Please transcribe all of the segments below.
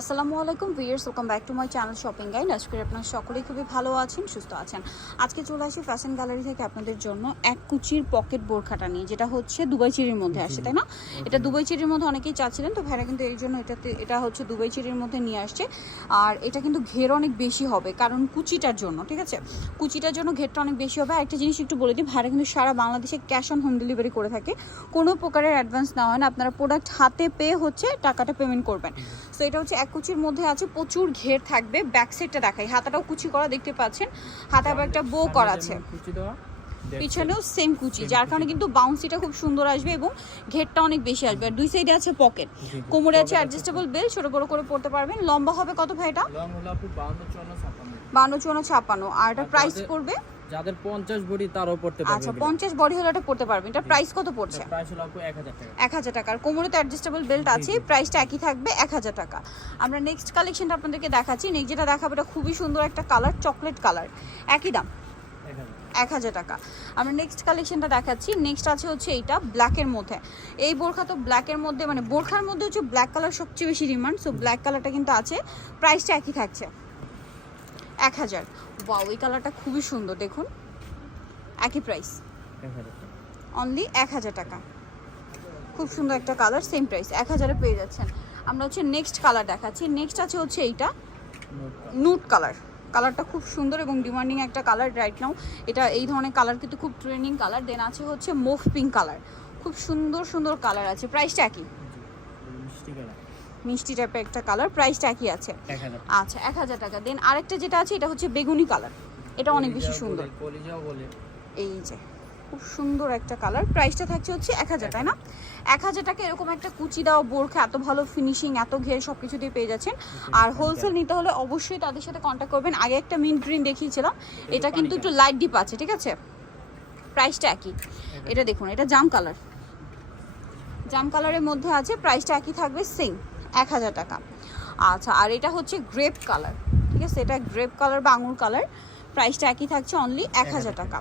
আসসালামু আলাইকুম viewers, welcome back to my channel shopping guide. আজকে আপনারা সকলেই খুবই ভালো আছেন, সুস্থ আছেন। আজকে চলে আসি ফ্যাশন গ্যালারি থেকে আপনাদের জন্য এক কুচির পকেট বোরখাটা নিয়ে, যেটা হচ্ছে দুবাই চিরির মধ্যে আসে, তাই না? এটা দুবাই চিরির মধ্যে অনেকেই চাচ্ছিলেন, তো ভাইরা কিন্তু এই জন্য এটা হচ্ছে দুবাই চিরির মধ্যে নিয়ে আসছে। আর এটা কিন্তু ঘের অনেক বেশি হবে, কারণ কুচিটার জন্য, ঠিক আছে? কুচিটার জন্য ঘেরটা অনেক বেশি হবে। একটা জিনিস একটু বলে দিই, ভাইরা কিন্তু সারা বাংলাদেশে ক্যাশ অন হোম ডেলিভারি করে থাকে। কোনো প্রকারের অ্যাডভান্স নেওয়া হয় না, আপনারা প্রোডাক্ট হাতে পেয়ে হচ্ছে টাকাটা পেমেন্ট করবেন। সো এটা হচ্ছে এক কুচির মধ্যে আছে, প্রচুর ঘের থাকবে। ব্যাক সাইডটা দেখাই, হাতাটাও কুচি করা দেখতে পাচ্ছেন, হাতে আবার একটা বো করা আছে, পিছনেও সেম কুচি, যার কারণে কিন্তু বাউন্সিটা খুব সুন্দর আসবে এবং ঘেরটা অনেক বেশি আসবে। আর দুই সাইডে আছে পকেট, কোমরে আছে অ্যাডজাস্টেবল বেল্ট, ছোট বড় করে পড়তে পারবেন। লম্বা হবে কত ভাই এটা? 52 54 56। আর এটা প্রাইস পড়বে যাদের 50 বডি তারও পড়তে পারবে। আচ্ছা, 50 বডি হলে এটা পড়তে পারবেন। এটা প্রাইস কত পড়ছে? প্রাইস হলো 1000 টাকা। 1000 টাকা। আর কোমরে তো অ্যাডজাস্টেবল বেল্ট আছে, প্রাইসটা একই থাকবে 1000 টাকা। আমরা নেক্সট কালেকশনটা আপনাদেরকে দেখাচ্ছি। নেক্সট যেটা দেখাবো এটা খুবই সুন্দর একটা কালার, চকলেট কালার, একই দাম 1000 টাকা। আমরা নেক্সট কালেকশনটা দেখাচ্ছি। নেক্সট আছে হচ্ছে এইটা ব্ল্যাকের মধ্যে। এই বোরখা তো ব্ল্যাকের মধ্যে, মানে বোরখার মধ্যে হচ্ছে ব্ল্যাক কালার সবচেয়ে বেশি ডিমান্ড, সো ব্ল্যাক কালারটা কিন্তু আছে। প্রাইসটা একই থাকছে 1000। ওয়াও, এই কালারটা খুবই সুন্দর, দেখুন একই প্রাইস, অনলি 1000 টাকা। খুব সুন্দর একটা কালার, সেম প্রাইস 1000-এ পেয়ে যাচ্ছেন। আমরা হচ্ছে নেক্সট কালার দেখাচ্ছি। নেক্সট আছে হচ্ছে এইটা নুট কালার। কালারটা খুব সুন্দর এবং ডিমান্ডিং একটা কালার রাইট নাও। এটা এই ধরনের কালার কিন্তু খুব ট্রেন্ডিং কালার। দেন আছে হচ্ছে মুভ পিঙ্ক কালার, খুব সুন্দর সুন্দর কালার আছে। প্রাইসটা একই, মিষ্টি টাইপের একটা কালার, প্রাইসটা একই আছে। আচ্ছা, 1000 টাকা। দেন আরেকটা যেটা আছে এটা হচ্ছে বেগুনি কালার, এটা অনেক বেশি সুন্দর। এই যে খুব সুন্দর একটা কালার, প্রাইসটা থাকছে হচ্ছে 1000, তাই না? 1000 টাকা এরকম একটা কুচি দেওয়া বোরখা, এত ভালো ফিনিশিং, এত ঘের, সব কিছু দিয়ে পেয়ে যাচ্ছেন। আর হোলসেল নিতে হলে অবশ্যই তাদের সাথে কন্ট্যাক্ট করবেন। আগে একটা মিন্ট গ্রিন দেখিয়েছিলাম, এটা কিন্তু একটু লাইট ডিপ আছে, ঠিক আছে? প্রাইসটা একই। এটা দেখুন, এটা জাম কালার, জাম কালারের মধ্যে আছে, প্রাইসটা একই থাকবে, সেম 1000 টাকা। আচ্ছা, আর এটা হচ্ছে গ্রেপ কালার, ঠিক আছে? এটা গ্রেপ কালার বা আঙুর কালার, প্রাইসটা একই থাকছে, অনলি 1000 টাকা।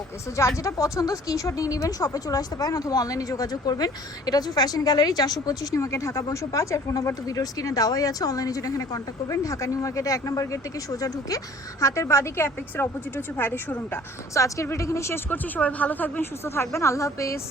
ওকে, সো যার যেটা পছন্দ স্ক্রিনশট নিয়ে নেবেন, শপে চলে আসতে পারেন অথবা অনলাইনে যোগাযোগ করবেন। এটা হচ্ছে fashion gallery, 425 new market, Dhaka 505। আর ফোন নাম্বার তো ভিডিওর স্ক্রিনে দেওয়াই আছে, অনলাইনে জন্য এখানে কন্ট্যাক্ট করবেন। ঢাকা নিউ মার্কেটে 1 নম্বর গেট থেকে সোজা ঢুকে হাতের বাদিকে অ্যাপেক্সের অপোজিট হচ্ছে ভাইদের শোরুমটা। সো আজকের ভিডিও এখানে শেষ করছি। সবাই ভালো থাকবেন, সুস্থ থাকবেন, আল্লাহ হাফেজ।